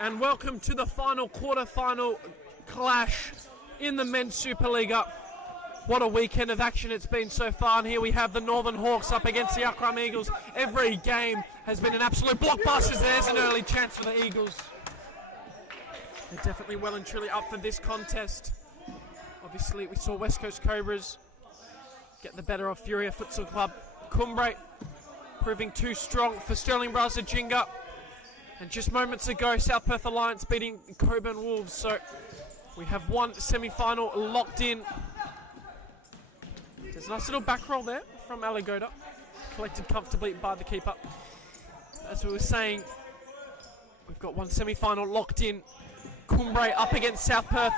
And welcome to the final quarter-final clash in the men's Supa-Liga. What a weekend of action it's been so far, and here we have the Northern Hawks up against the Arqam Eagles. Every game has been an absolute blockbuster. There's an early chance for the Eagles. They're definitely well and truly up for this contest. Obviously, we saw West Coast Cobras get the better of Furia Futsal Club. Cumbre proving too strong for Sterling Brazza Jinga. And just moments ago, South Perth Alliance beating Coburn Wolves. So we have one semi-final locked in. There's a nice little back roll there from Aligoda, collected comfortably by the keeper. As we were saying, we've got one semi-final locked in. Cumbre up against South Perth.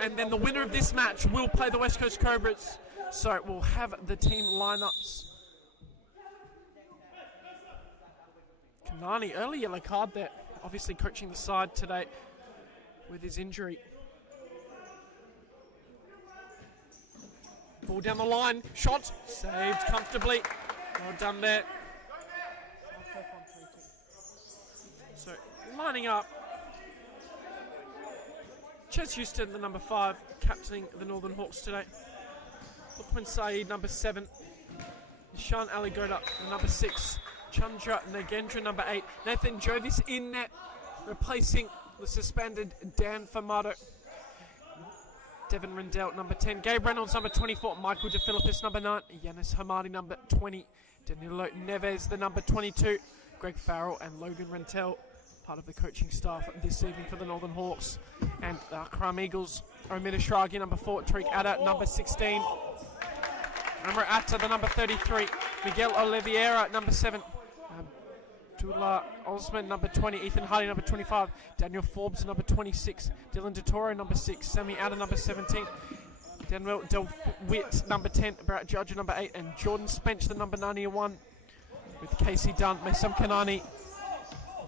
And then the winner of this match will play the West Coast Cobras. So we'll have the team lineups. Kanani, early yellow card there. Obviously coaching the side today with his injury. Ball down the line, shot, saved comfortably. Well done there. So lining up. Ches Houston, the number 5, captaining the Northern Hawks today. Lukman Saeed, number 7. Nishan Aligoda, the number 6. Chandra Nagendra, number 8. Nathan Jovis in net, replacing the suspended Dan Famato. Devin Rendell, number 10. Gabe Reynolds, number 24. Michael DeFilippis, number 9. Yanis Hamadi, number 20. Danilo Neves, the number 22. Greg Farrell and Logan Rentel, part of the coaching staff this evening for the Northern Hawks. And the Arqam Eagles, Omid Ashragi, number 4. Tariq Atta, number 16. Amra Atta, the number 33. Miguel Oliveira, number 7. Abdullah Osman, number 20. Ethan Hardy, number 25. Daniel Forbes, number 26. Dylan DeToro, number 6. Sammy Atta, number 17. Daniel DeWitt, number 10. Barrett Judge, number 8. And Jordan Spence, the number 91. With Casey Dunn, Mesam Kanani,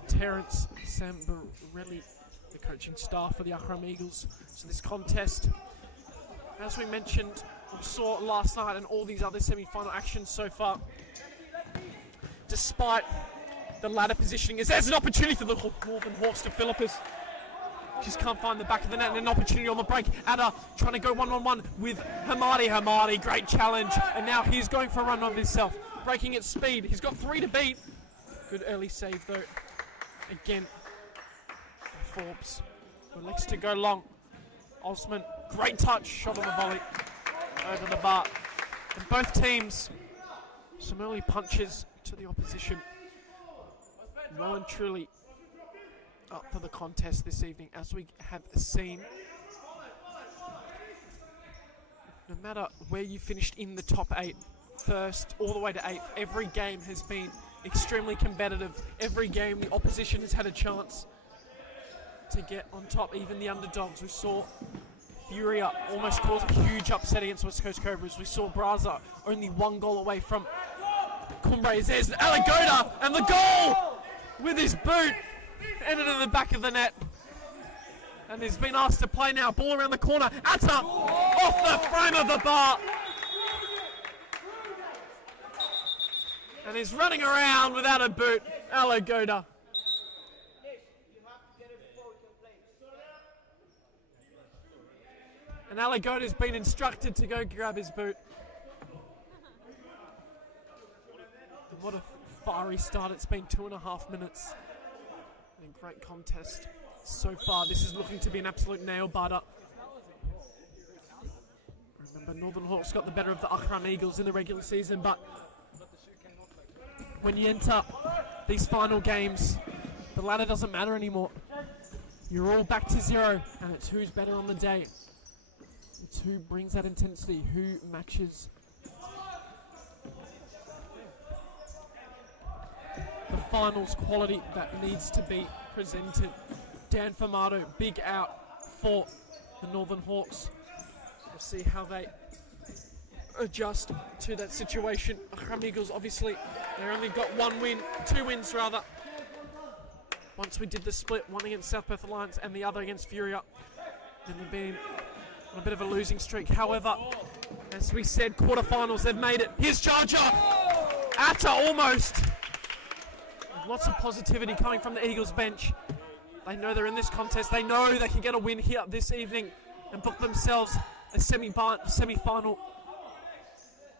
Terrence Sambarelli, the coaching staff for the Arqam Eagles. So this contest, as we mentioned, we saw last night and all these other semi-final actions so far, despite the ladder positioning, is there's an opportunity for the Northern Hawks to Philippus. Just can't find the back of the net, and an opportunity on the break. Atta trying to go one-on-one with Hamadi. Hamadi, great challenge, and now he's going for a run of himself, breaking at speed. He's got 3 to beat. Good early save though. Again, Forbes. Elects to go long. Osman, great touch, shot on the volley. Over the bar. And both teams, some early punches to the opposition. Well and truly up for the contest this evening, as we have seen. No matter where you finished in the top 8, first all the way to 8th, every game has been extremely competitive. Every game the opposition has had a chance to get on top, even the underdogs. We saw Furia almost caused a huge upset against West Coast Cobras. We saw Brazza only 1 goal away from Cumbre. There's Aligoda, and the goal with his boot ended in the back of the net. And he's been asked to play now. Ball around the corner. Atta off the frame of the bar. And he's running around without a boot. Aligoda. And Aligoda's been instructed to go grab his boot. And what a fiery start. It's been 2.5 minutes. And great contest so far. This is looking to be an absolute nail-biter. Remember, Northern Hawks got the better of the Arqam Eagles in the regular season, but when you enter these final games, the ladder doesn't matter anymore. You're all back to 0, and it's who's better on the day. It's who brings that intensity, who matches the finals quality that needs to be presented. Dan Famato, big out for the Northern Hawks. We'll see how they adjust to that situation. Arqam Eagles, obviously, they only got 2 wins rather. Once we did the split, one against South Perth Alliance and the other against Furia. Then they've been on a bit of a losing streak. However, as we said, quarterfinals, they've made it. Here's Charger! Atta almost. Lots of positivity coming from the Eagles bench. They know they're in this contest. They know they can get a win here this evening and book themselves a semi-final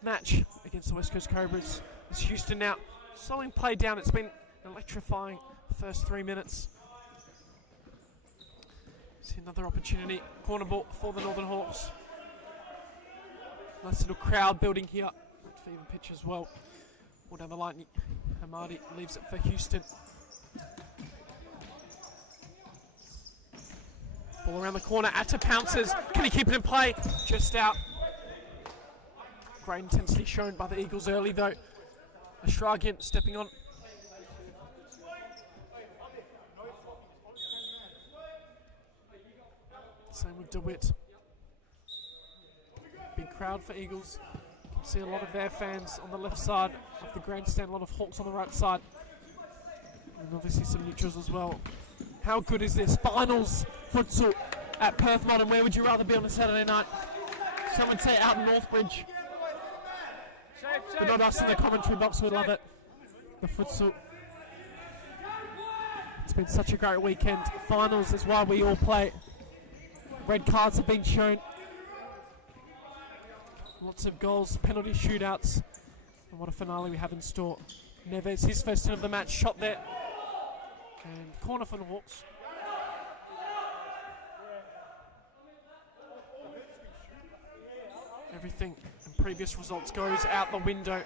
match against the West Coast Cobras. It's Houston now slowing play down. It's been electrifying the first 3 minutes. See another opportunity. Corner ball for the Northern Hawks. Nice little crowd building here. Fever pitch as well. Ball down the line. Hamadi leaves it for Houston. Ball around the corner. Atta pounces. Can he keep it in play? Just out. Great intensity shown by the Eagles early though. Ashragian stepping on. Same with DeWitt. Big crowd for Eagles. You can see a lot of their fans on the left side of the grandstand, a lot of Hawks on the right side. And obviously some neutrals as well. How good is this? Finals futsal at Perth Modern. Where would you rather be on a Saturday night? Some would say out in Northbridge. But not us in the commentary box, we love it. The futsal. It's been such a great weekend. Finals is why we all play. Red cards have been shown. Lots of goals, penalty shootouts. And what a finale we have in store. Neves, his first hit of the match, shot there. And corner for the Hawks. Everything in previous results goes out the window.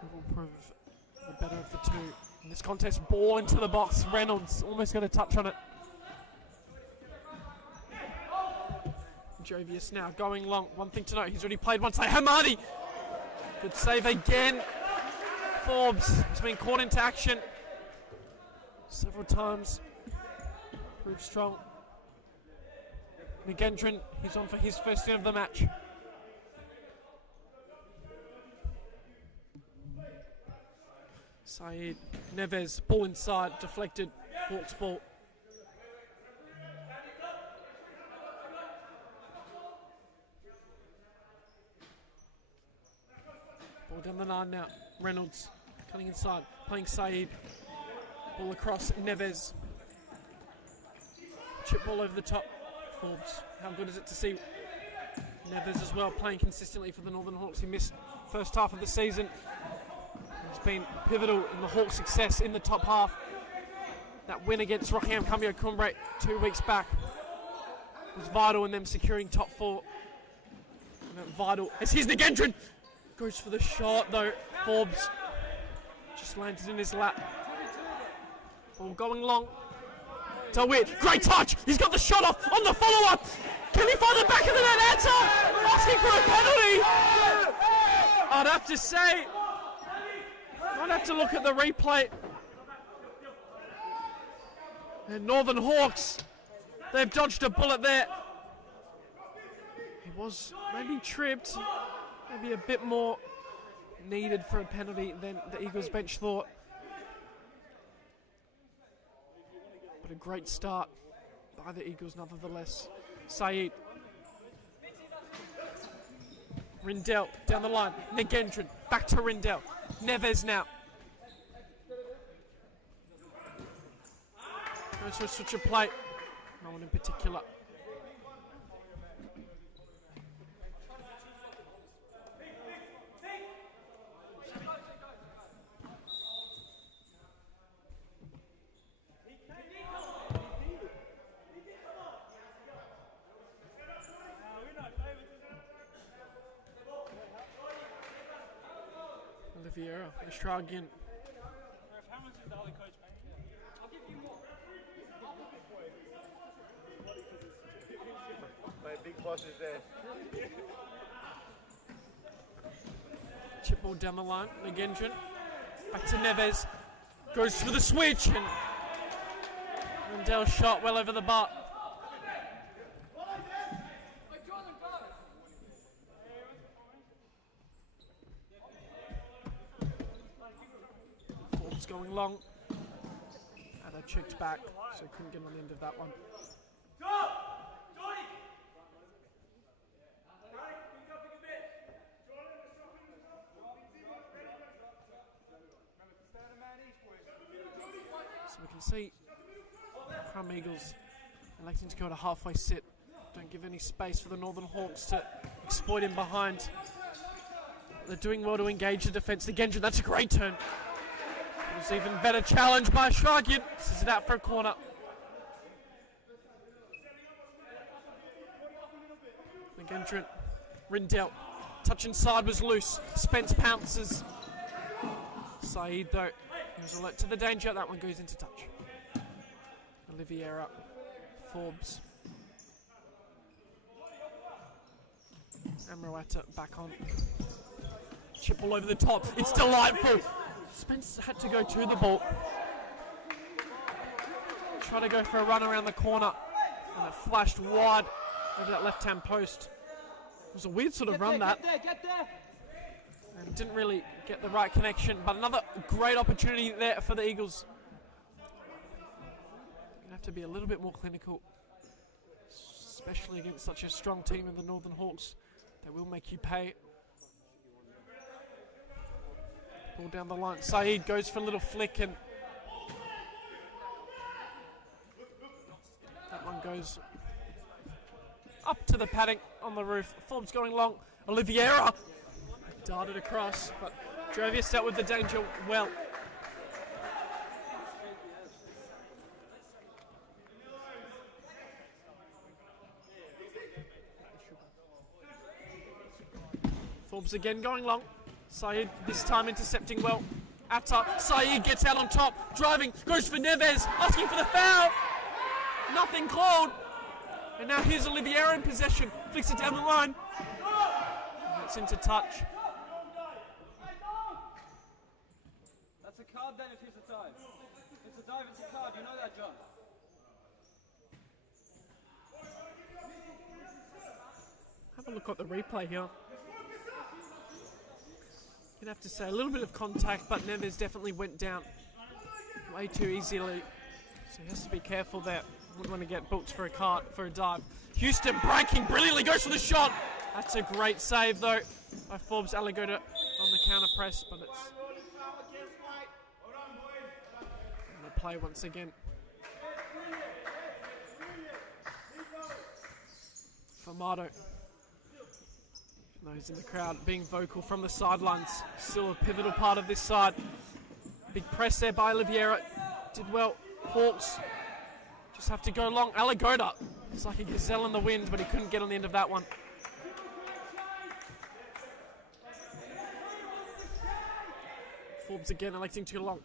We will prove the better of the two. In this contest, ball into the box. Reynolds almost got a touch on it. Jovius now going long. One thing to note, he's already played once. Hamadi! Good save again. Forbes has been caught into action several times. Proved strong. McGendron, he's on for his first win of the match. Saeed, Neves, ball inside, deflected, Hawks ball. Ball down the line now, Reynolds cutting inside, playing Saeed. Ball across, Neves. Chip ball over the top, Forbes. How good is it to see Neves as well playing consistently for the Northern Hawks. He missed first half of the season. He's been pivotal in the Hawks' success in the top half. That win against Rockingham Cumbria Cumbre 2 weeks back was vital in them securing top 4. Vital. As here's Nagendran. Goes for the shot though. Forbes just landed in his lap. Ball going long. DeWitt, great touch. He's got the shot off on the follow-up. Can he find the back of the net? Answer asking for a penalty. I'd have to say, I'd have to look at the replay. And Northern Hawks, they've dodged a bullet there. He was maybe tripped, maybe a bit more needed for a penalty than the Eagles bench thought. But a great start by the Eagles nevertheless. Saeed. Rindell down the line. Nagendran back to Rindell. Neves now. Goes for a switch of play. No one in particular. Oliviera, Ashragian. My big boss is there. Chip ball down the line. Nagendran. Back to Neves. Goes for the switch and Rindell shot well over the bar. Forbes going long. And I checked back, so couldn't get on the end of that one. we can see Arqam Eagles electing to go to halfway sit. Don't give any space for the Northern Hawks to exploit in behind. They're doing well to engage the defence. The Gendron, that's a great turn. It was even better challenge by Shargin. This is it out for a corner. The Gendron, Rindell, touch inside was loose. Spence pounces. Saeed though, he was alert to the danger. That one goes into touch. Oliveira, Forbes. Amroata back on. Chip all over the top. It's delightful. Spence had to go to the ball. Try to go for a run around the corner. And it flashed wide over that left-hand post. It was a weird sort of run that. Get there. And didn't really get the right connection. But another great opportunity there for the Eagles. You're going to have to be a little bit more clinical. Especially against such a strong team in the Northern Hawks. They will make you pay. Ball down the line. Saeed goes for a little flick and that one goes up to the padding on the roof. Forbes going long. Oliveira darted across, but Jovius dealt with the danger well. Forbes again going long. Saeed this time intercepting well. Atta, Saeed gets out on top, driving, goes for Neves, asking for the foul. Nothing called. And now here's Oliveira in possession. Flicks it down the line. And it's into touch. That's a card then if it's a dive. If it's a dive, it's a card. You know that, John. Have a look at the replay here. You'd have to say a little bit of contact, but Neves definitely went down way too easily. So he has to be careful there. Wouldn't want to get booked for a card, for a dive. Houston breaking brilliantly, goes for the shot. That's a great save though by Forbes Aligoda on the counter press, but it's and the play once again. Famato. Those in the crowd being vocal from the sidelines. Still a pivotal part of this side. Big press there by Oliveira. Did well. Hawks just have to go long. Aligoda. It's like a gazelle in the wind, but he couldn't get on the end of that one. Forbes again electing too long.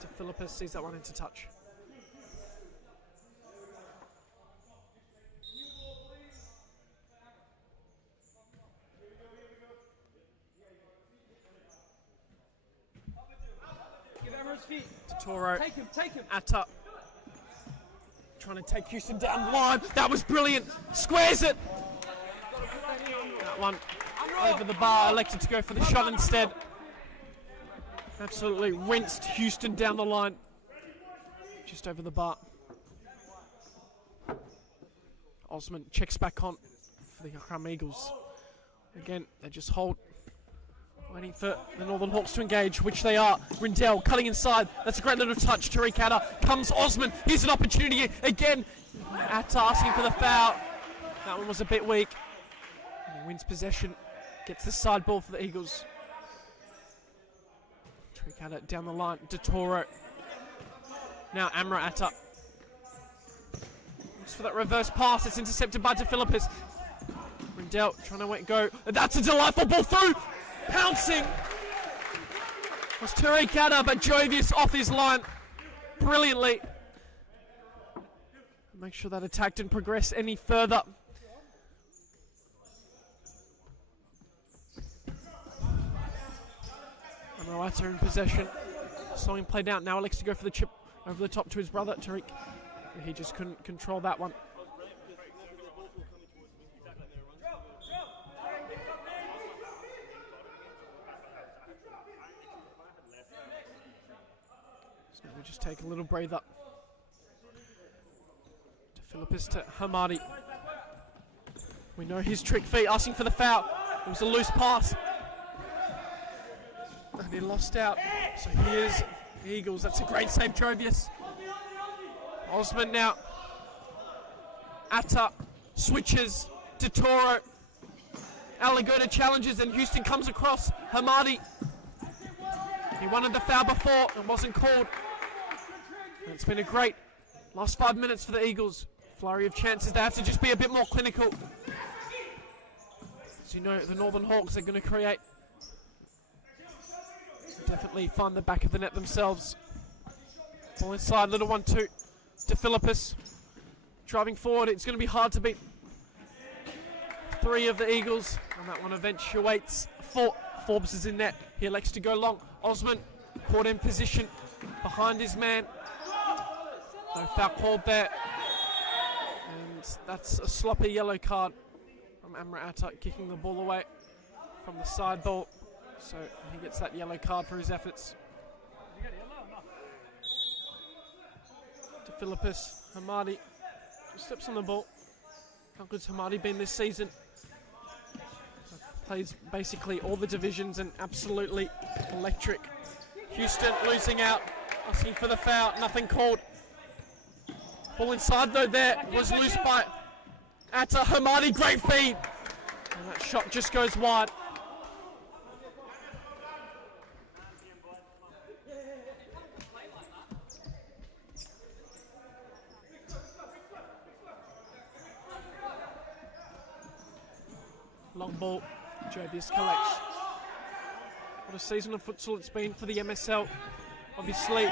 To Philippus, sees that one into touch. Feet. Toro. Take him. Atta. Trying to take Houston down the line. That was brilliant. Squares it. That one over the bar. Elected to go for the shot instead. Absolutely rinsed Houston down the line. Just over the bar. Osman checks back on for the Arqam Eagles. Again, they just hold. Waiting for the Northern Hawks to engage, which they are. Rindell cutting inside. That's a great little touch. Tariq Atta comes Osman. Here's an opportunity again. Atta asking for the foul. That one was a bit weak. And he wins possession. Gets the side ball for the Eagles. Tariq Atta down the line. DeToro. Now Amra Atta. Looks for that reverse pass. It's intercepted by DeFilippis. Rindell trying to go. That's a delightful ball through. Pouncing was Tariq Atta, but Jovius off his line brilliantly. Make sure that attack didn't progress any further. Amroata in possession. Saw him played out. Now Alex to go for the chip over the top to his brother, Tariq. He just couldn't control that one. We just take a little breather. To Philippus, to Hamadi. We know his trick feet, asking for the foul. It was a loose pass. And he lost out. So he is Eagles. That's a great save, Jovius. Osman now. Atta switches to Toro. Alagoda challenges and Houston comes across. Hamadi. He wanted the foul before and wasn't called. It's been a great last 5 minutes for the Eagles. Flurry of chances. They have to just be a bit more clinical. As you know, the Northern Hawks are going to create. Definitely find the back of the net themselves. Ball inside, little 1-2 to Philippus. Driving forward, it's going to be hard to beat 3 of the Eagles. And that one eventuates. Forbes is in net. He elects to go long. Osman caught in position behind his man. No foul called there. And that's a sloppy yellow card from Amra Atta, kicking the ball away from the side ball. So he gets that yellow card for his efforts. To Philippus. Hamadi just steps on the ball. How good's Hamadi been this season? Plays basically all the divisions and absolutely electric. Houston losing out. Asking for the foul. Nothing called. Ball inside though there. Was loose by Atta. Hamadi, great feed. And that shot just goes wide. Long ball. Jovius collects. What a season of futsal it's been for the MSL. Obviously,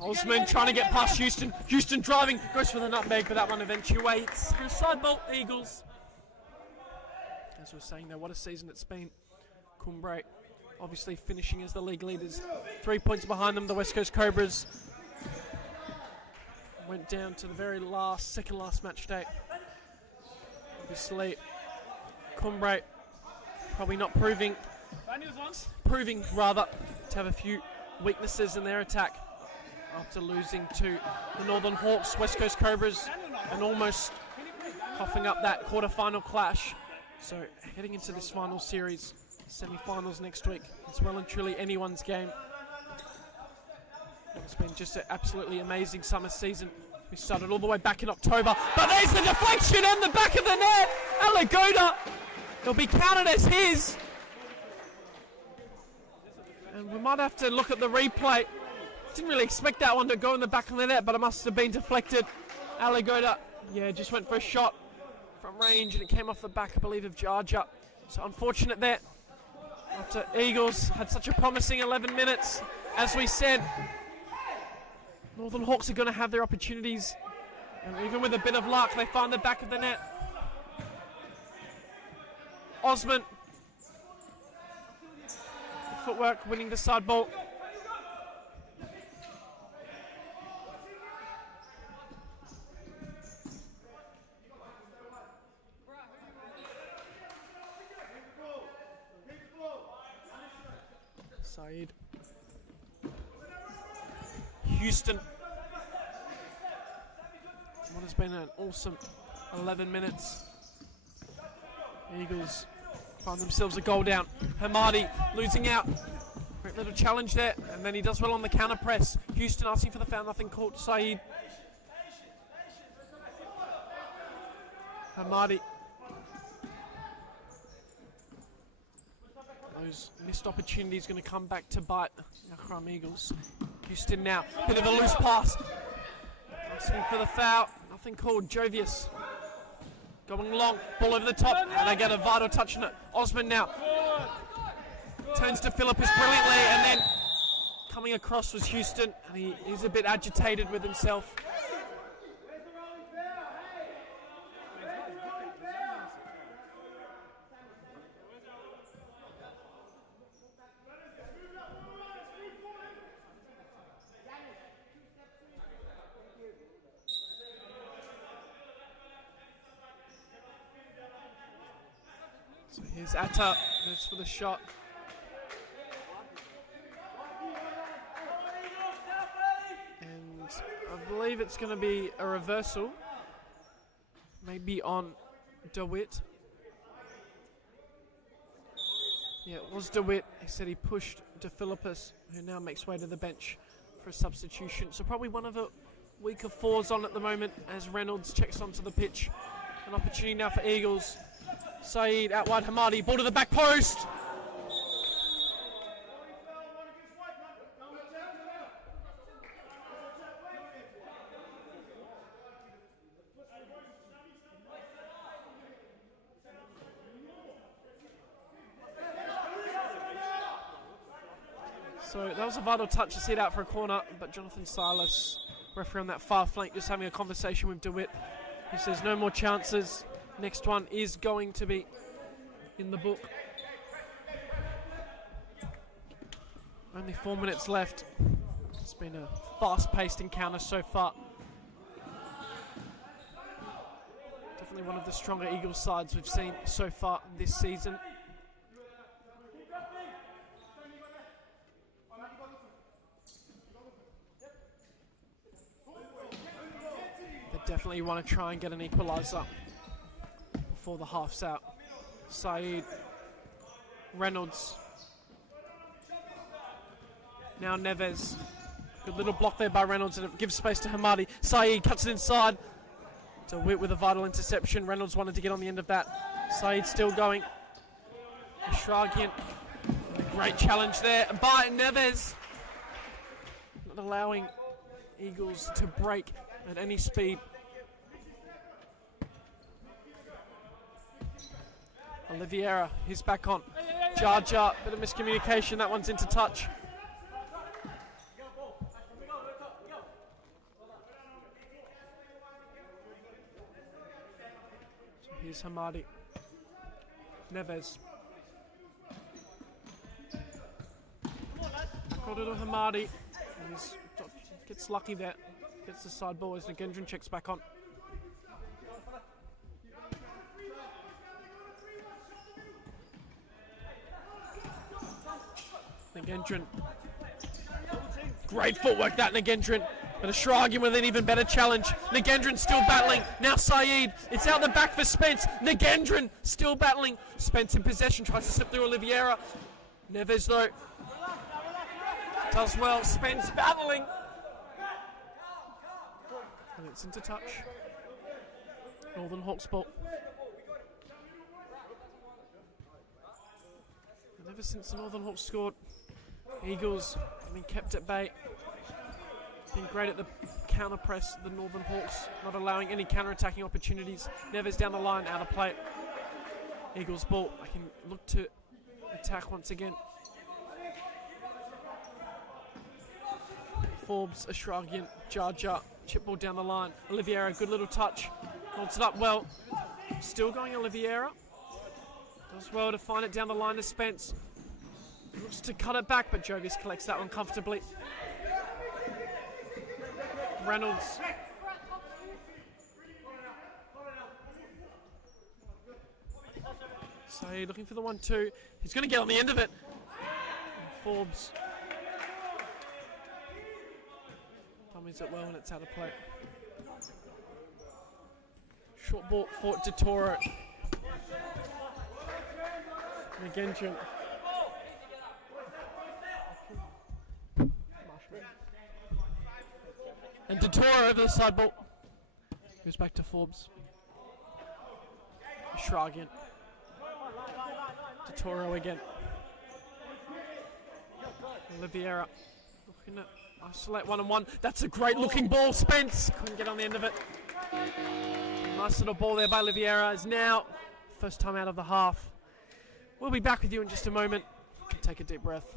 Osman trying to get past Houston. Houston driving, goes for the nutmeg, but that one eventuates for a side ball, Eagles. As we're saying there, what a season it's been. Cumbre obviously finishing as the league leaders. 3 points behind them, the West Coast Cobras. Went down to the very last, second last match day. Obviously, Cumbre probably not proving rather to have a few weaknesses in their attack after losing to the Northern Hawks, West Coast Cobras, and almost coughing up that quarter-final clash. So heading into this final series, semi-finals next week, it's well and truly anyone's game. It's been just an absolutely amazing summer season. We started all the way back in October, but there's the deflection in the back of the net. Alagoda, it'll be counted as his. And we might have to look at the replay. Didn't really expect that one to go in the back of the net, but it must have been deflected. Alagoda, yeah, just went for a shot from range, and it came off the back, I believe, of Jarja. So unfortunate there. After Eagles had such a promising 11 minutes, as we said, Northern Hawks are going to have their opportunities, and even with a bit of luck, they find the back of the net. Osman, footwork, winning the side ball. Saeed. Houston. What has been an awesome 11 minutes. Eagles find themselves a goal down. Hamadi losing out. Great little challenge there, and then he does well on the counter press. Houston asking for the foul, nothing caught. Saeed. Hamadi. Those missed opportunities going to come back to bite Arqam Eagles. Houston now, bit of a loose pass. Asking for the foul, nothing called. Jovius going long, ball over the top, and they get a vital touch on it. Osman now turns to Philippus brilliantly, and then coming across was Houston, and he's a bit agitated with himself. So here's Atta, goes for the shot. And I believe it's going to be a reversal. Maybe on DeWitt. Yeah, it was DeWitt. He said he pushed DeFilippis, who now makes way to the bench for a substitution. So probably one of the weaker fours on at the moment as Reynolds checks onto the pitch. An opportunity now for Eagles. Saeed out wide, Hamadi, ball to the back post. So that was a vital touch to see it out for a corner, but Jonathan Silas, referee on that far flank, just having a conversation with DeWitt. He says no more chances. Next one is going to be in the book. Only 4 minutes left. It's been a fast-paced encounter so far. Definitely one of the stronger Eagles sides we've seen so far this season. Definitely want to try and get an equaliser before the half's out. Saeed, Reynolds, now Neves. Good little block there by Reynolds, and it gives space to Hamadi. Saeed cuts it inside. DeWitt with a vital interception. Reynolds wanted to get on the end of that. Saeed still going. Ashragian, great challenge there by Neves. Not allowing Eagles to break at any speed. Oliveira, he's back on. Jar Jar, bit of miscommunication. That one's into touch. So here's Hamadi. Neves. Got it to Hamadi. Gets lucky there. Gets the side ball as Nagendran checks back on. Nagendran. Great footwork that Nagendran. But Ashragian with an even better challenge. Nagendran still battling. Now Saeed. It's out the back for Spence. Nagendran still battling. Spence in possession. Tries to slip through Oliveira. Neves though. Does well. Spence battling. And it's into touch. Northern Hawks ball. And ever since the Northern Hawks scored, Eagles have been kept at bay. Been great at the counter press, the Northern Hawks, not allowing any counter-attacking opportunities. Neves down the line, out of play. Eagles ball. I can look to attack once again. Forbes, Ashragian, Jar Jar, chip ball down the line. Oliveira, good little touch. Holds it up well. Still going Oliveira. Does well to find it down the line to Spence. Looks to cut it back, but Jovis collects that one comfortably. Reynolds. Saeed looking for the 1-2. He's going to get on the end of it. And Forbes. Dummies it well and it's out of play. Short ball for DeToro. Nagendran. And DeToro over the side ball. Goes back to Forbes. Ashragian. DeToro again. Oliveira. Looking at isolate 1-on-1. That's a great looking ball. Spence couldn't get on the end of it. Nice little ball there by Oliveira. Is now first time out of the half. We'll be back with you in just a moment. Take a deep breath.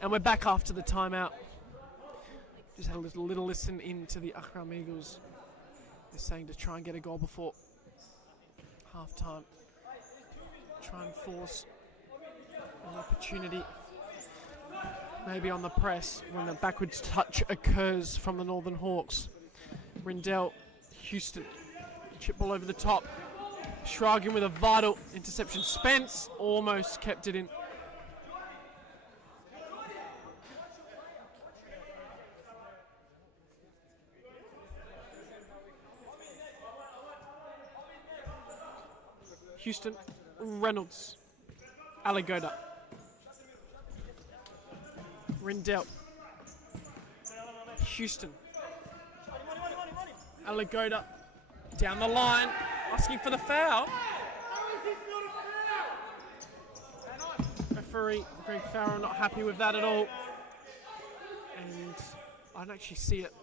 And we're back after the timeout. Just had a little listen into the Arqam Eagles. They're saying to try and get a goal before half-time. Try and force an opportunity. Maybe on the press when the backwards touch occurs from the Northern Hawks. Rindell, Houston, chip ball over the top. Shrugging with a vital interception. Spence almost kept it in. Houston, Reynolds, Aligoda, Rindell, Houston, Aligoda, down the line, asking for the foul. Referee Greg Farrell not happy with that at all. And I don't actually see it,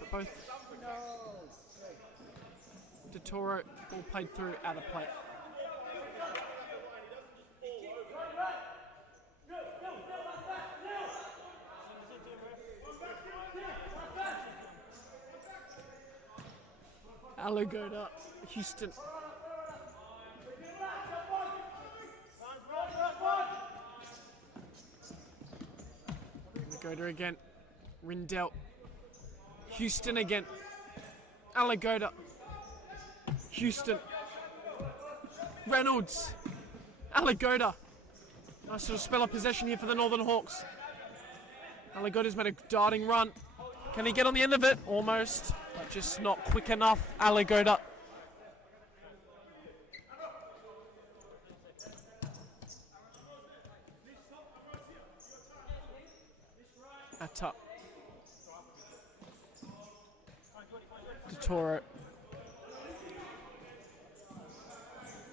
but both DeToro ball played through out of play. Aligoda, Houston. Aligoda again. Rindell. Houston again. Aligoda. Houston. Reynolds. Aligoda. Nice little spell of possession here for the Northern Hawks. Aligoda's made a darting run. Can he get on the end of it? Almost. But just not quick enough. Aligoda. Atta. DeToro.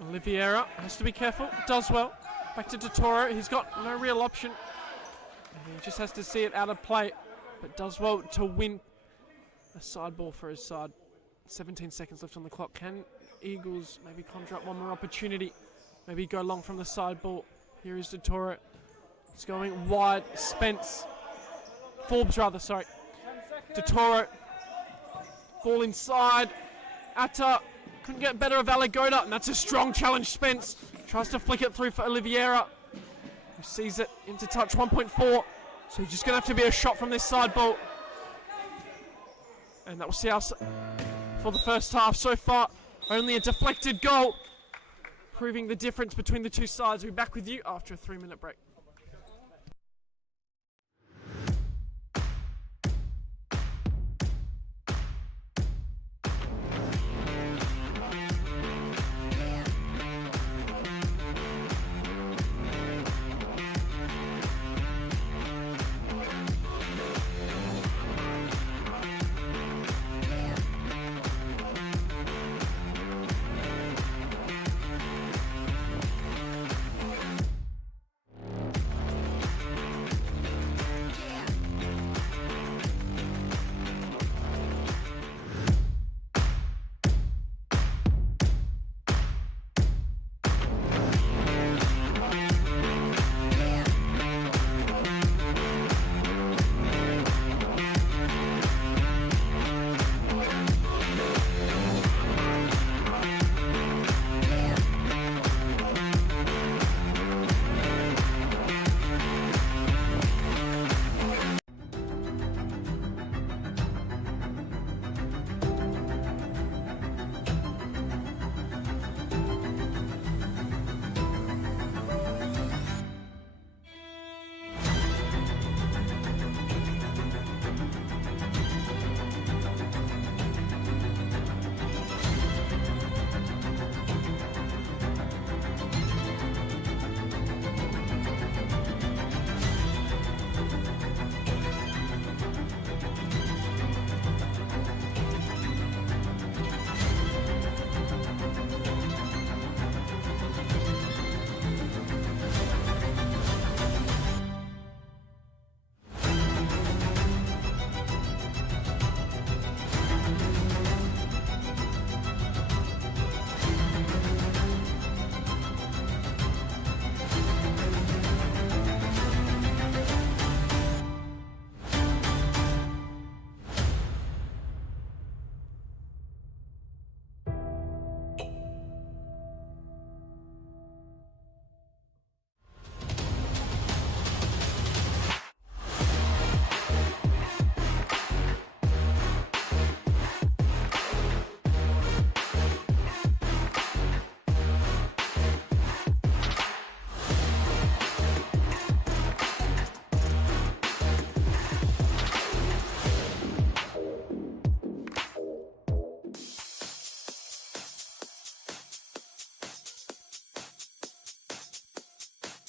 Oliveira has to be careful. Does well. Back to DeToro. He's got no real option. He just has to see it out of play. But does well to win a side ball for his side. 17 seconds left on the clock. Can Eagles maybe conjure up one more opportunity? Maybe go long from the side ball. Here is DeToro. It's going wide. Spence. Forbes rather, sorry. DeToro. Ball inside. Atta couldn't get better of Aligoda, and that's a strong challenge. Spence tries to flick it through for Oliveira, who sees it into touch. 1.4. So he's just going to have to be a shot from this side ball. And that will see us for the first half. So far, only a deflected goal, proving the difference between the two sides. We'll be back with you after a 3-minute break.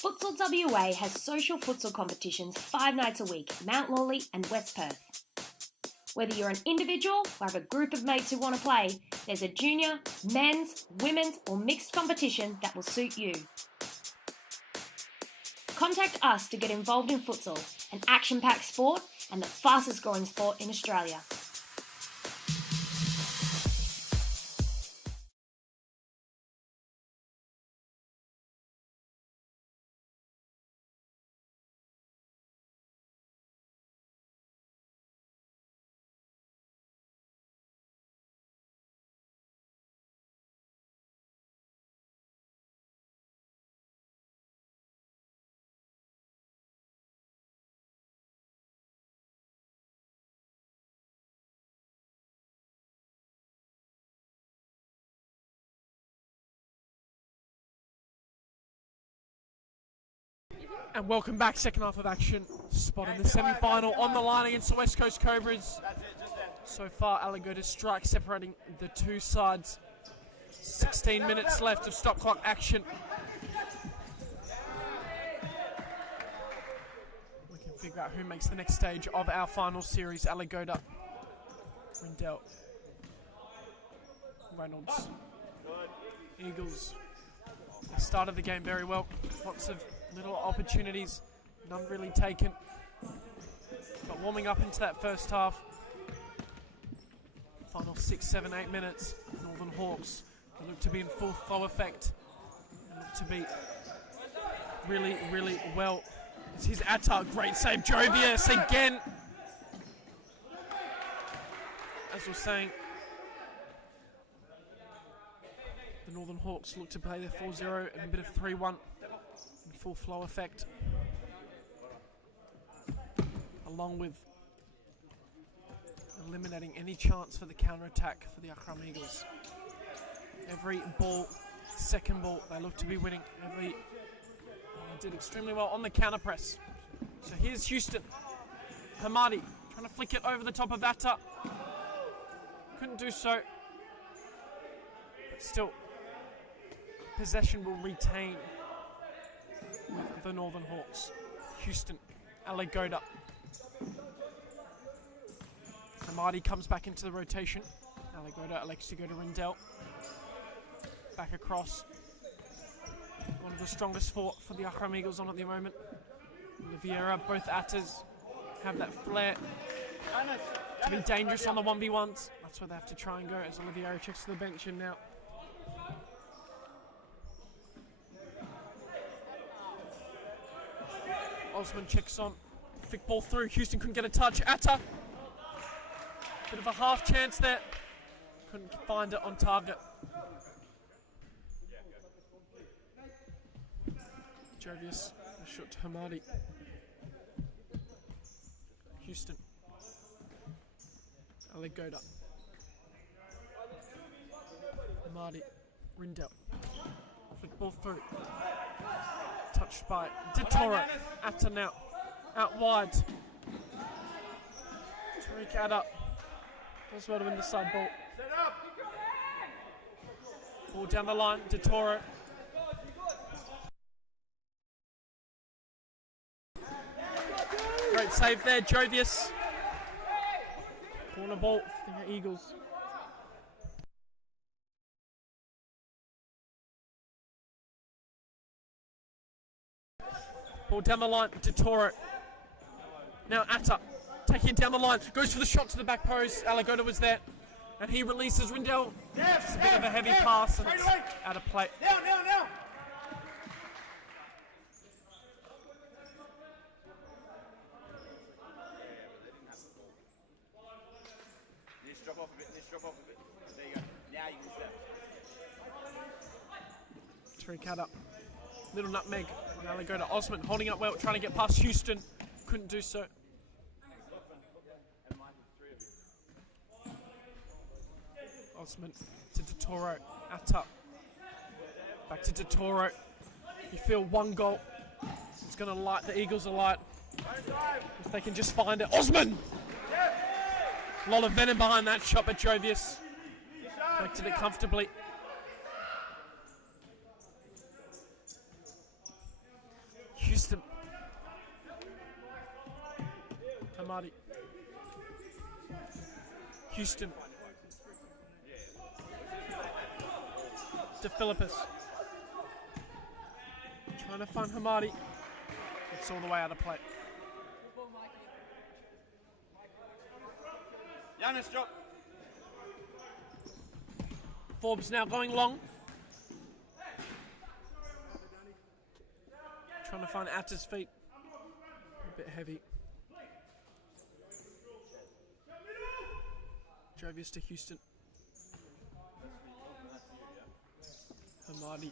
Futsal WA has social futsal competitions 5 nights a week at Mount Lawley and West Perth. Whether you're an individual or have a group of mates who want to play, there's a junior, men's, women's or mixed competition that will suit you. Contact us to get involved in futsal, an action-packed sport and the fastest growing sport in Australia. And welcome back, second half of action. Spot in the semi-final on the line against the West Coast Cobras. So far, Alligator strike separating the two sides. 16 minutes left of stop clock action. We can figure out who makes the next stage of our final series. Alligator, Rindell, Reynolds, Eagles. They started the game very well. Lots of little opportunities, none really taken. But warming up into that first half, final 6, 7, 8 minutes, Northern Hawks they look to be in full flow effect and look to be really, really well. This is Atta, great save, Jovius again. As we're saying, the Northern Hawks look to play their 4-0 and a bit of 3-1. In full flow effect, along with eliminating any chance for the counter-attack for the Arqam Eagles. Every ball, second ball, they look to be winning. They did extremely well on the counter-press. So here's Houston. Hamadi trying to flick it over the top of Atta. Couldn't do so. But still, possession will retain with the Northern Hawks. Houston, Alligator. Hamadi comes back into the rotation. Alligator elects to go to Rindell. Back across. One of the strongest for the Arqam Eagles on at the moment. Oliveira, both Attas have that flair to be dangerous on the 1v1s. That's where they have to try and go as Oliveira checks to the bench in now. Osman checks on. Thick ball through. Houston couldn't get a touch. Atta. Bit of a half chance there. Couldn't find it on target. Jovius. A shot to Hamadi. Houston. Alligator. Hamadi. Rindell. Flick ball through. Touched by Ditoro. Atta now. Out wide. Tariq Atta. Does well to win the side ball. Ball down the line. Ditoro. Great save there. Jovius. Corner ball for the Eagles. Ball down the line, Ditoro. Now Atta, taking it down the line, goes for the shot to the back post. Alligator was there, and he releases Rindell. It's a bit of a heavy pass, and it's out of play. Now. Let's drop off a bit. There you go. Now you can step. Tariq Atta. Little nutmeg on Alligator. Osman holding up well, trying to get past Houston. Couldn't do so. Osman to Ditoro. Atta. Back to Ditoro. You feel one goal. It's going to light the Eagles alight. If they can just find it. Osman! A lot of venom behind that shot, but Jovius collected it comfortably. Hamadi. Houston. DeFilippis. Trying to find Hamadi. It's all the way out of play. Giannis, drop. Forbes now going long. Trying to find Atta's feet. A bit heavy. Jovius to Houston. Hamadi.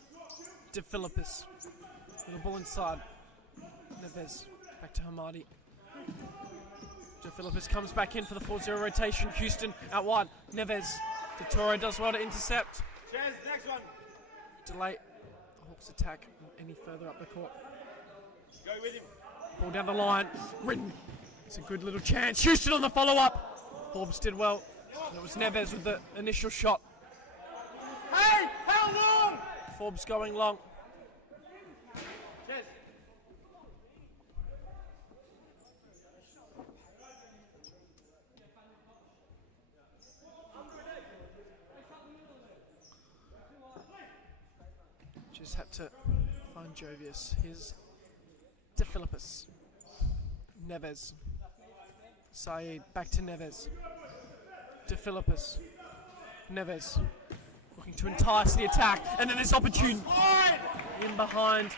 DeFilippis. With the ball inside. Neves. Back to Hamadi. DeFilippis comes back in for the 4-0 rotation. Houston out wide. Neves. Toro does well to intercept. Cheers, next one. Delay the Hawks attack any further up the court. Go with him. Ball down the line. Ridden. It's a good little chance. Houston on the follow-up. Forbes did well. It was Neves with the initial shot. Hey, how long? Forbes going long. Cheers. Just had to find Jovius. Here's DeFilippis. Neves. Saeed back to Neves. DeFilippis. Neves. Looking to entice the attack. And then this opportunity. In behind.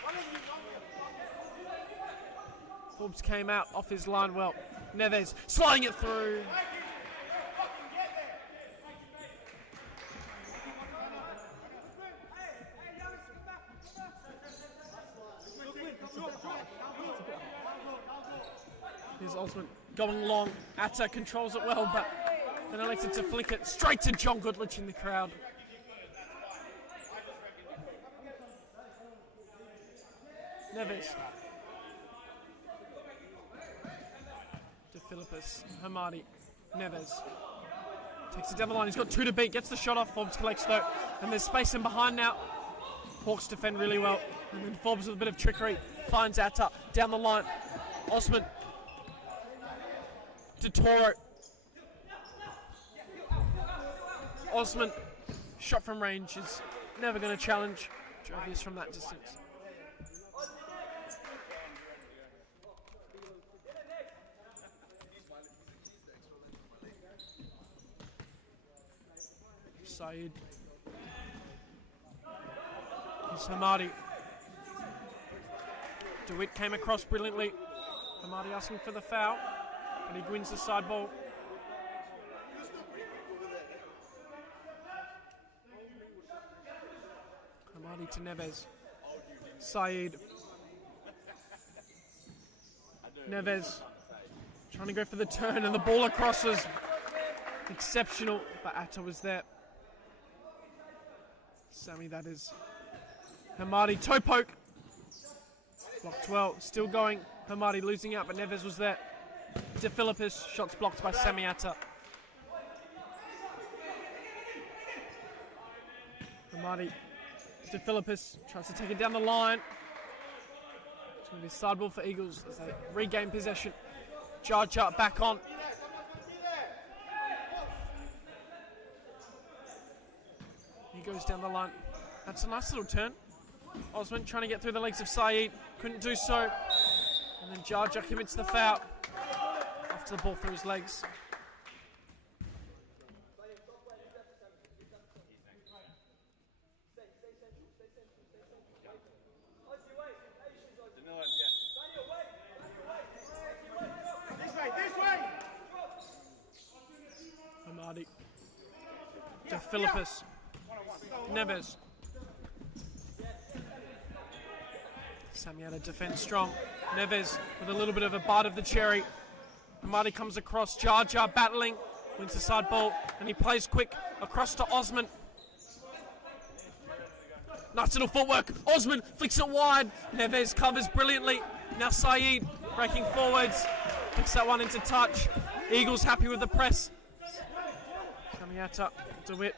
Forbes came out off his line well. Neves sliding it through. Here's Osman going long. Atta controls it well, but then elected to flick it straight to John Goodlich in the crowd. Neves. DeFilippis. Hamadi. Neves. Takes it down the line. He's got 2 to beat. Gets the shot off. Forbes collects though. And there's space in behind now. Hawks defend really well. And then Forbes with a bit of trickery. Finds Atta. Down the line. Osman. To Toro. Osman. Shot from range is never going to challenge Jovius from that distance. Saeed. Here's Hamadi. DeWitt came across brilliantly. Hamadi asking for the foul, but he wins the side ball. Hamadi to Neves. Saeed. Neves trying to go for the turn and the ball crosses. Exceptional, but Atta was there. Sammy, that is. Hamadi, toe poke. Blocked well, still going. Hamadi losing out, but Neves was there. DeFilippis, shots blocked by Sammy Atta. Hamadi, DeFilippis tries to take it down the line. It's going to be side ball for Eagles as they regain possession. Jar back on. He goes down the line. That's a nice little turn. Osman trying to get through the legs of Saeed. Couldn't do so. And then Jar commits the foul. After the ball through his legs. This way. Hamadi. DeFilippis. Neves. Samiata defends strong. Neves with a little bit of a bite of the cherry. Hamadi comes across. Jar battling. Wins the side ball. And he plays quick across to Osman. Nice little footwork. Osman flicks it wide. Neves covers brilliantly. Now Saeed breaking forwards. Flicks that one into touch. Eagles happy with the press. Samiata. DeWitt.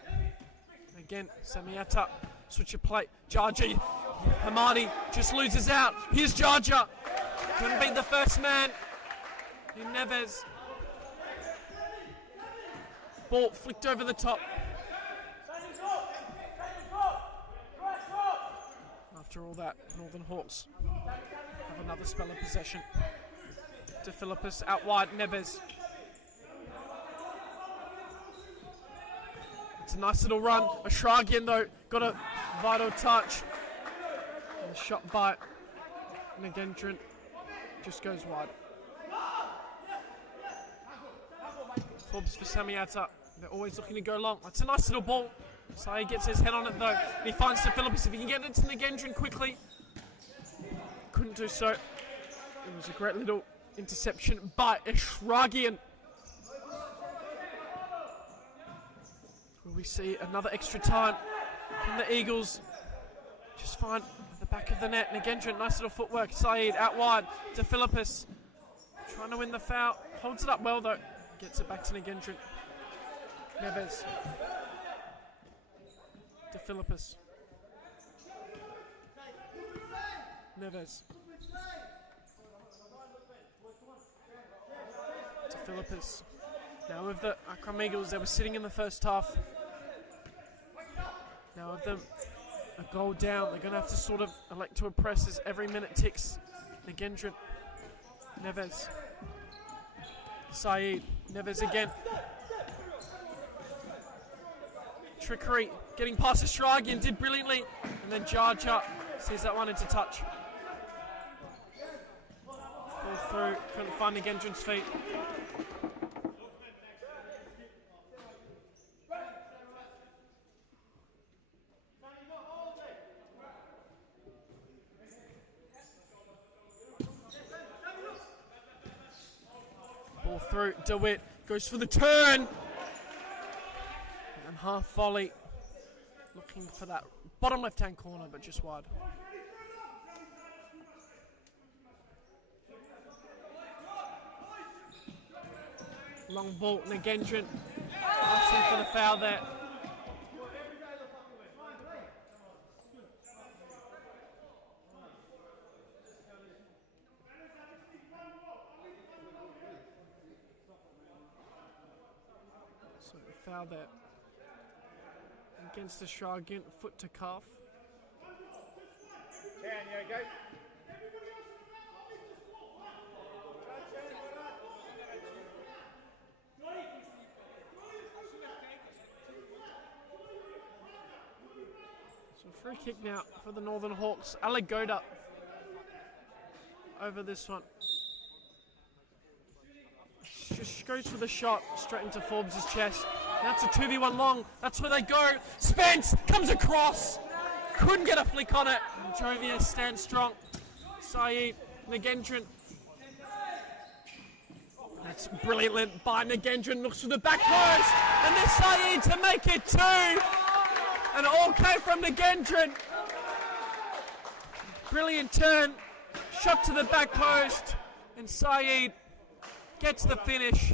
Again, Samiata, switch of play. Jarji, Hamadi just loses out. Here's Jarja. Couldn't beat the first man. In Neves. Ball flicked over the top. After all that, Northern Hawks have another spell of possession. To Philippus, out wide, Neves. It's a nice little run. Ashragian though, got a vital touch. And the shot by Nagendran just goes wide. Forbes for Samiata. They're always looking to go long. It's a nice little ball. Saeed gets his head on it though. And he finds to Philippus. If he can get it to Nagendran quickly. Couldn't do so. It was a great little interception by Ashragian. Will we see another extra time? Can the Eagles just find the back of the net? Nagendran, nice little footwork. Saeed out wide to Philippus. Trying to win the foul. Holds it up well though. Gets it back to Nagendran. Neves. To Philippus. Neves. To Philippus. Now with the Arqam Eagles, they were sitting in the first half. Now with them a goal down, they're going to have to sort of elect to a press as every minute ticks. Nagendran. Neves. Saeed. Neves again. Trickery. Getting past Ashragian. Did brilliantly. And then Jarja sees that one into touch. Ball through. Couldn't find Nagendran's feet. Ball through. DeWitt goes for the turn. And half volley. Looking for that bottom left-hand corner, but just wide. Long ball, Nagendran asking for the foul there. So foul there. Against the Ashragian, foot to calf. Yeah, go. So free kick now for the Northern Hawks. Alagoda over this one. Just goes for the shot straight into Forbes' chest. That's a 2v1 long. That's where they go. Spence comes across. Couldn't get a flick on it. Jovia stands strong. Saeed, Nagendran. That's brilliant by Nagendran. Looks for the back post. And there's Saeed to make it 2. And it all came from Nagendran. Brilliant turn. Shot to the back post. And Saeed gets the finish.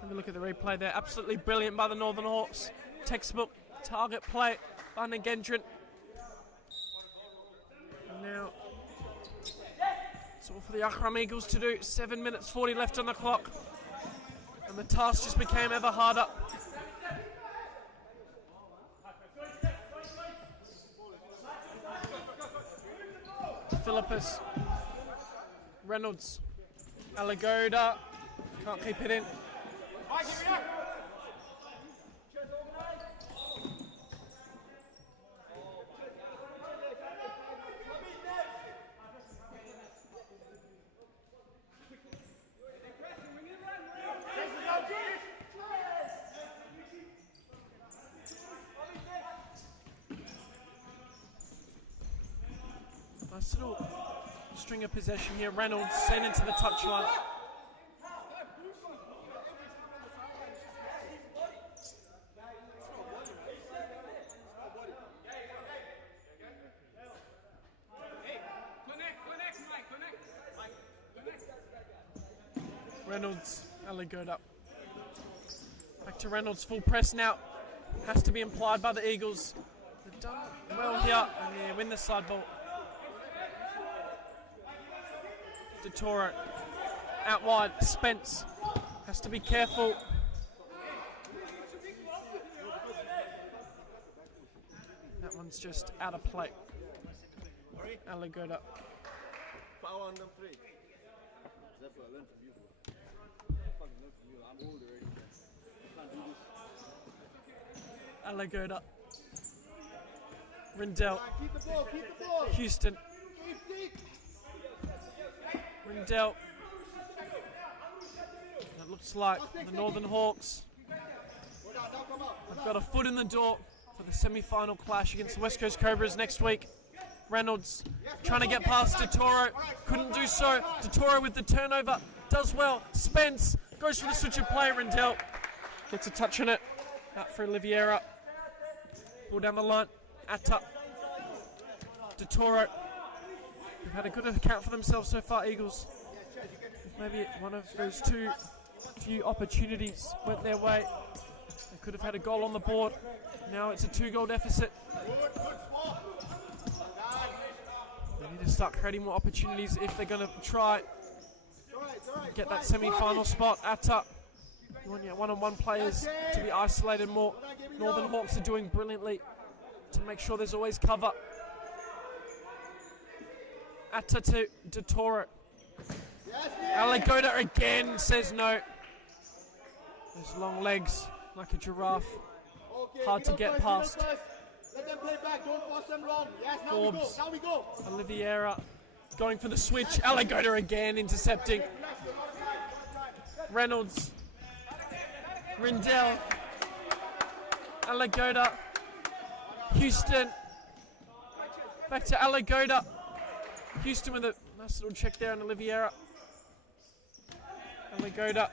Have a look at the replay there. Absolutely brilliant by the Northern Hawks. Textbook target play by Nagendran. And now it's all for the Arqam Eagles to do. 7 minutes 40 left on the clock. And the task just became ever harder. Philippus. Reynolds. Alagoda. Can't keep it in. Nice little string of possession here. Reynolds sent into the touchline. Reynolds, Alagoda. Back to Reynolds, full press now. Has to be implied by the Eagles. They've done well here, and they win the side ball. De Toro, out wide, Spence. Has to be careful. That one's just out of play. Alagoda. Power on them 3. That's what I learned from you, bro. I fucking learned from you. I'm old already. I can't do this. Alagoda. Rindell. Keep the ball, keep the ball. Houston. Keep. Rindell. It looks like the Northern Hawks have got a foot in the door for the semi-final clash against the West Coast Cobras next week. Reynolds trying to get past Totoro, couldn't do so. Totoro with the turnover, does well. Spence goes for the switch of play. Rindell gets a touch on it. Out for Oliveira. Ball down the line. Atta. Totoro. They've had a good account for themselves so far, Eagles. If maybe one of those two few opportunities went their way, they could have had a goal on the board. Now it's a 2-goal deficit. They need to start creating more opportunities if they're going to try get that semi-final spot. Atta. You want your one-on-one players to be isolated more. Northern Hawks are doing brilliantly to make sure there's always cover. Atta to Totoro. Alagoda again says no. Those long legs, like a giraffe. Hard to get past. Let them play back, don't force them wrong. Yes, Forbes. now we go. Oliveira going for the switch. Alagoda again intercepting. Reynolds. Rindell. Alagoda. Houston. Back to Alagoda. Houston with a nice little check there on Oliveira. Alagoda.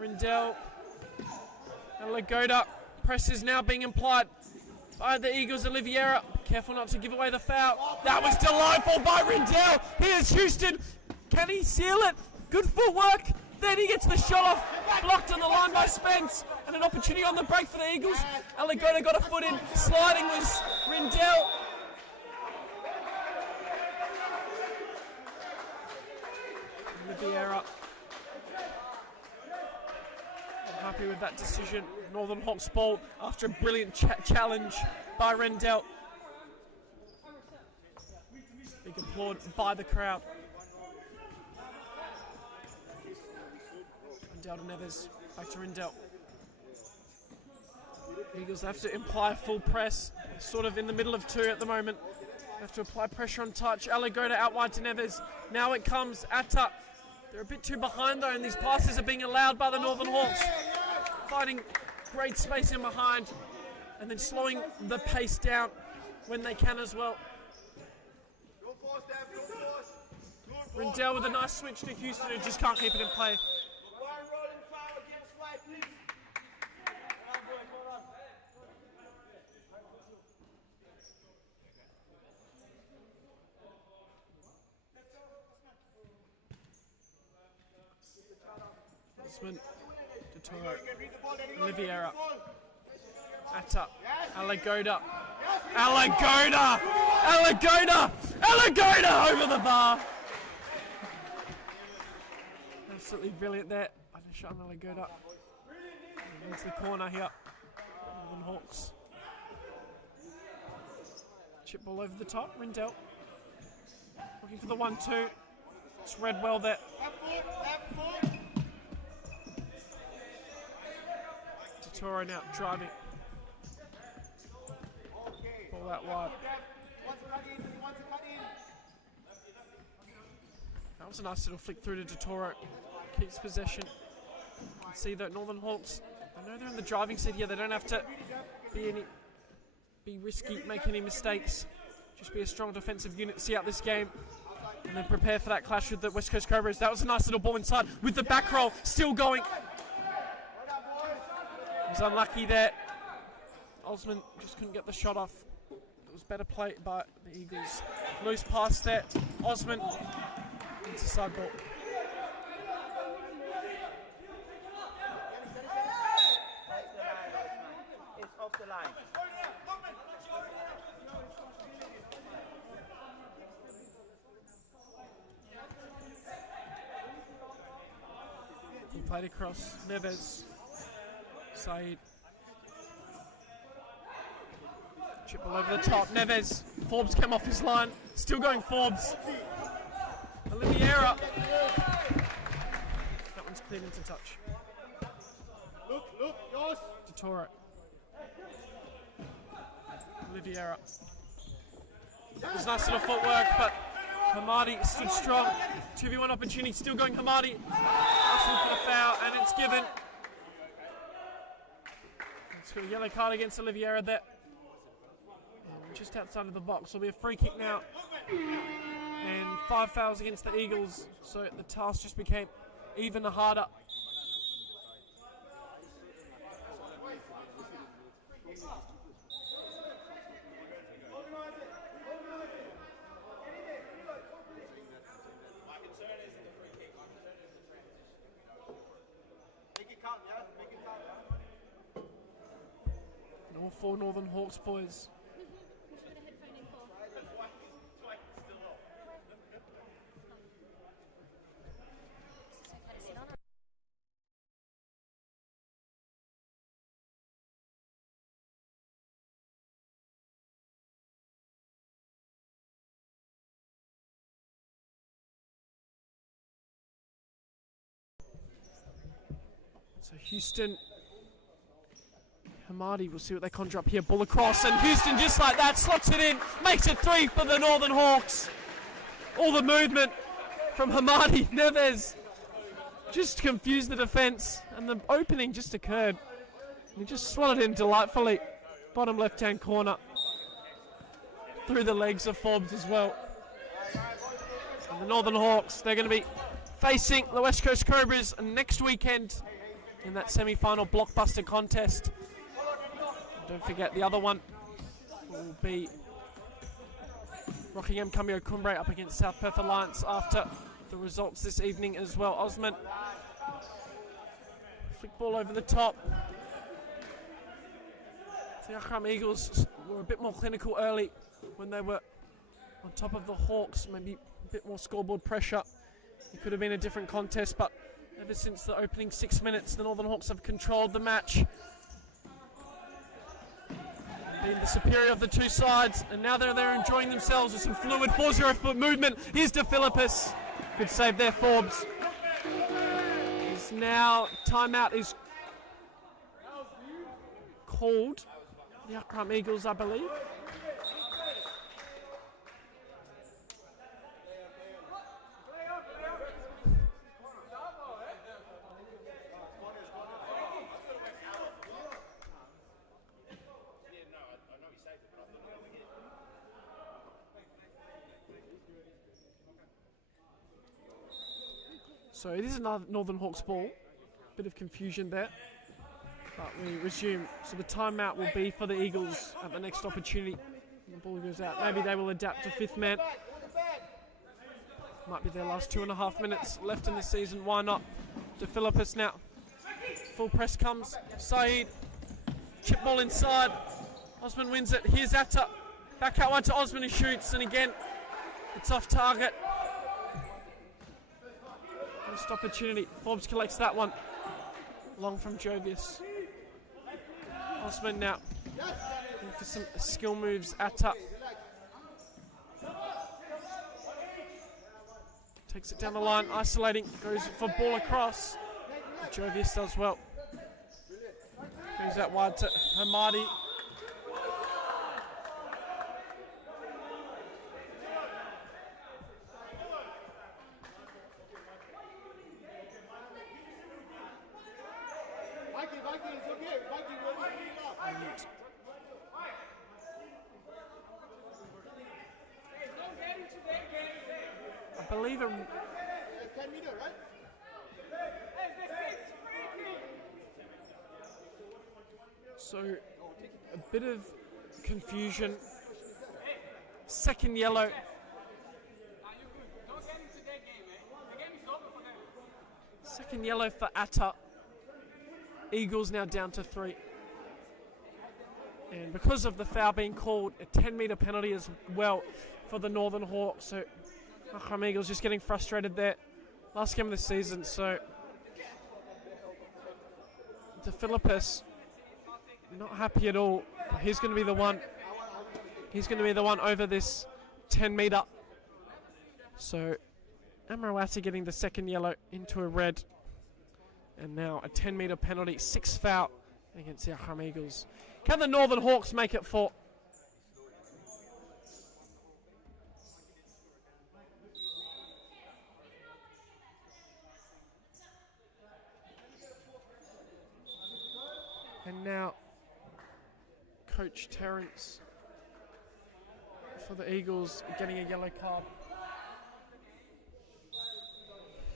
Rindell. Alagoda. Press is now being implied by the Eagles. Oliveira. Careful not to give away the foul. That was delightful by Rindell. Here's Houston. Can he seal it? Good footwork. Then he gets the shot off. Blocked on the line by Spence. And an opportunity on the break for the Eagles. Alagoda got a foot in. Sliding was Rindell. Oliveira. I'm happy with that decision. Northern Hawks ball after a brilliant challenge by Rindell. Big applaud by the crowd. Rindell to Neves. Back to Rindell. Eagles have to imply full press. They're sort of in the middle of two at the moment. They have to apply pressure on touch. Alagoda out wide to Neves. Now it comes. Atta. They're a bit too behind though, and these passes are being allowed by the Northern Hawks. Finding great space in behind, and then slowing the pace down when they can as well. Rindell with a nice switch to Houston, who just can't keep it in play. Totoro. Oliveira. Atta. Alagoda. Alagoda! Alagoda! Alagoda over the bar! Absolutely brilliant there. I just shot Alagoda. Into the corner here. Northern Hawks. Chip ball over the top. Rindell. Looking for the 1-2. It's read well there. Totoro now driving. Ball out wide. That was a nice little flick through to Totoro. Keeps possession. You can see that Northern Hawks, I know they're in the driving seat here. They don't have to be risky, make any mistakes. Just be a strong defensive unit, see out this game. And then prepare for that clash with the West Coast Cobras. That was a nice little ball inside with the back roll still going. He was unlucky there. Osman just couldn't get the shot off. It was better play by the Eagles. Loose pass there. Osman into side ball. It's off the line. Played across. Neves. Saeed. Chip all over the top. Neves. Forbes came off his line. Still going Forbes. Oliveira. That one's cleared into touch. Look, yours. Toro. Oliveira. It was nice little footwork, but Hamadi stood strong. 2v1 opportunity, still going Hamadi. Asking for the foul, and it's given. It's got a yellow card against Oliveira there. And just outside of the box. Will be a free kick now. And 5 fouls against the Eagles, so the task just became even harder. And all 4 Northern Hawks boys. So Houston, Hamadi, we'll see what they conjure up here. Ball across, and Houston just like that slots it in, makes it 3 for the Northern Hawks. All the movement from Hamadi. Neves just confused the defence, and the opening just occurred. He just slotted in delightfully. Bottom left-hand corner. Through the legs of Forbes as well. And the Northern Hawks, they're going to be facing the West Coast Cobras next weekend in that semi-final blockbuster contest. Don't forget the other one will be Rockingham Cumbria Cumbre up against South Perth Alliance after the results this evening as well. Osman, flick ball over the top. The Arqam Eagles were a bit more clinical early when they were on top of the Hawks, maybe a bit more scoreboard pressure. It could have been a different contest, but ever since the opening 6 minutes, the Northern Hawks have controlled the match. Being the superior of the two sides, and now they're there enjoying themselves with some fluid 4-0 foot movement. Here's De Philippus. Good save there, Forbes. Is now, timeout is called. The Arqam Eagles, I believe. So it is another Northern Hawks ball. Bit of confusion there. But we resume. So the timeout will be for the Eagles at the next opportunity. The ball goes out. Maybe they will adapt to 5th man. Might be their last 2.5 minutes left in the season. Why not? De Philippus now. Full press comes. Saeed. Chip ball inside. Osman wins it. Here's Atta. Back out one to Osman, who shoots. And again, it's off target. Missed opportunity. Forbes collects that one. Long from Jovius. Osman now. Looking for some skill moves. Atta. Takes it down the line. Isolating. Goes for ball across. Jovius does well. Goes out wide to Hamadi. I believe so a bit of confusion. Second yellow. Second yellow for Atta. Eagles now down to 3. And because of the foul being called, a 10-metre penalty as well for the Northern Hawks. So Arqam Eagles just getting frustrated there. Last game of the season, so De Philippus, not happy at all. He's going to be the one. He's going to be the one over this 10 metre. So Amrawata getting the second yellow into a red. And now a 10 metre penalty, 6 foul against the Arqam Eagles. Can the Northern Hawks make it 4? And now Coach Terrence for the Eagles getting a yellow card.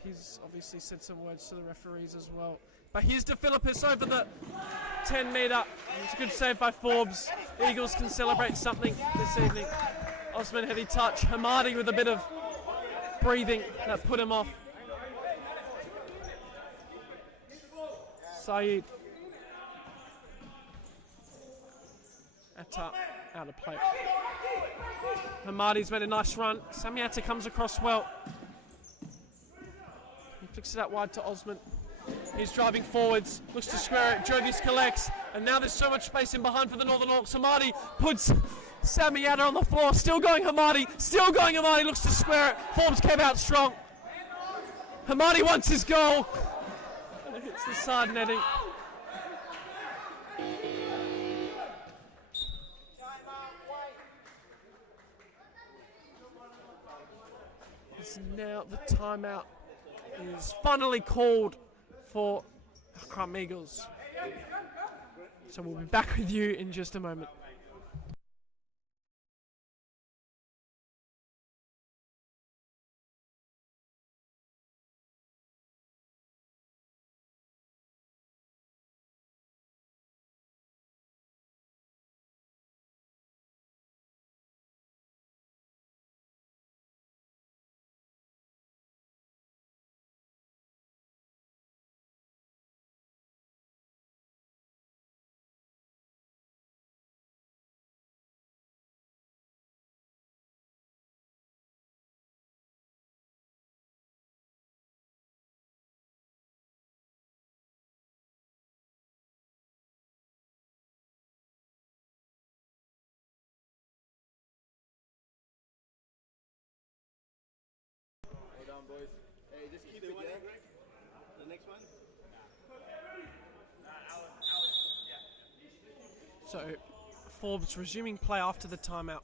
He's obviously said some words to the referees as well. But here's De Philippus over the 10 metre. It's a good save by Forbes. The Eagles can celebrate something this evening. Osman heavy touch. Hamadi with a bit of breathing that put him off. Saeed. Atta out of play. Hamadi's made a nice run. Samiata comes across well. He flicks it out wide to Osman. He's driving forwards, looks to square it. Jovis collects, and now there's so much space in behind for the Northern Hawks. Hamadi puts Samiata on the floor. Still going Hamadi. Still going Hamadi. Looks to square it. Forbes came out strong. Hamadi wants his goal. And it hits the side netting. Now the timeout is finally called for Arqam Eagles. So we'll be back with you in just a moment. Boys. Hey, just keep it, yeah? The next one? So Forbes resuming play after the timeout.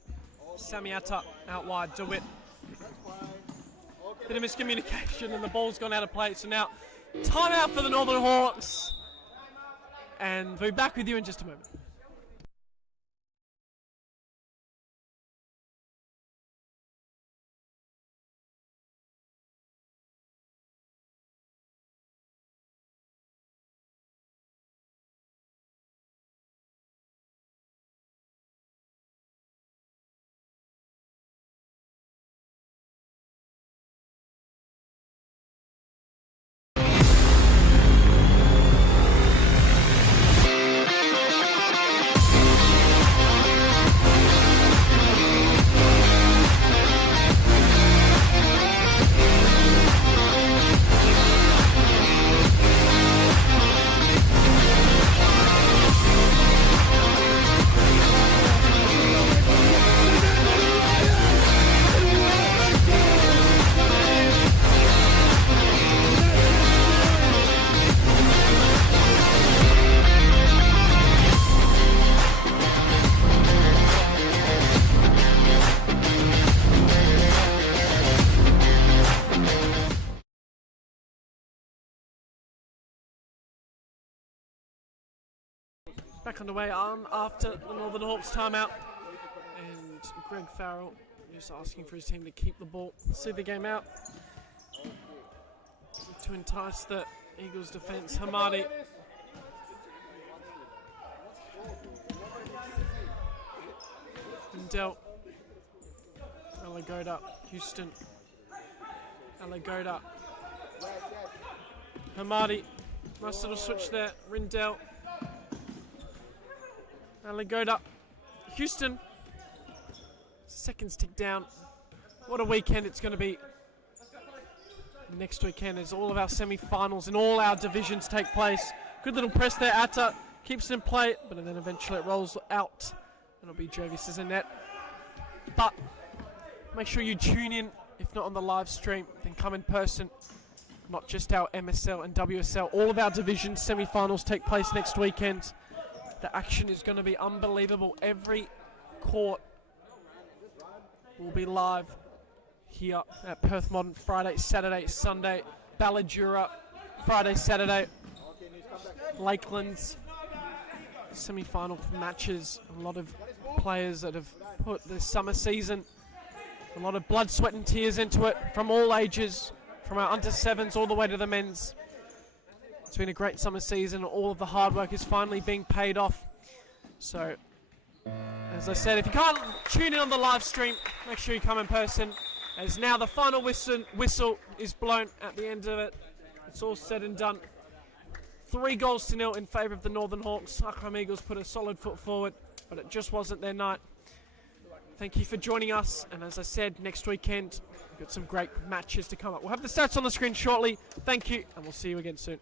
Samiata out wide, DeWitt. Bit of miscommunication and the ball's gone out of play. So now timeout for the Northern Hawks. And we'll be back with you in just a moment. Back underway after the Northern Hawks timeout. And Greg Farrell just asking for his team to keep the ball, see the game out. To entice the Eagles defence, Hamadi. Rindell. Alagoda, Houston. Alagoda. Hamadi. Nice little switch there. Rindell. Alagoda. Houston. Seconds tick down. What a weekend it's going to be. Next weekend as all of our semi-finals in all our divisions take place. Good little press there. Atta keeps it in play, but then eventually it rolls out. It'll be Jervis' in net. But make sure you tune in. If not on the live stream, then come in person. Not just our MSL and WSL. All of our division semi-finals take place next weekend. The action is going to be unbelievable. Every court will be live here at Perth Modern Friday, Saturday, Sunday. Balladura Friday, Saturday. Lakelands semi-final matches. A lot of players that have put the summer season, a lot of blood, sweat and tears into it from all ages, from our under 7s all the way to the men's. It's been a great summer season. All of the hard work is finally being paid off. So, as I said, if you can't tune in on the live stream, make sure you come in person, as now the final whistle is blown at the end of it. It's all said and done. 3-0 in favour of the Northern Hawks. Arqam Eagles put a solid foot forward, but it just wasn't their night. Thank you for joining us, and as I said, next weekend we've got some great matches to come up. We'll have the stats on the screen shortly. Thank you, and we'll see you again soon.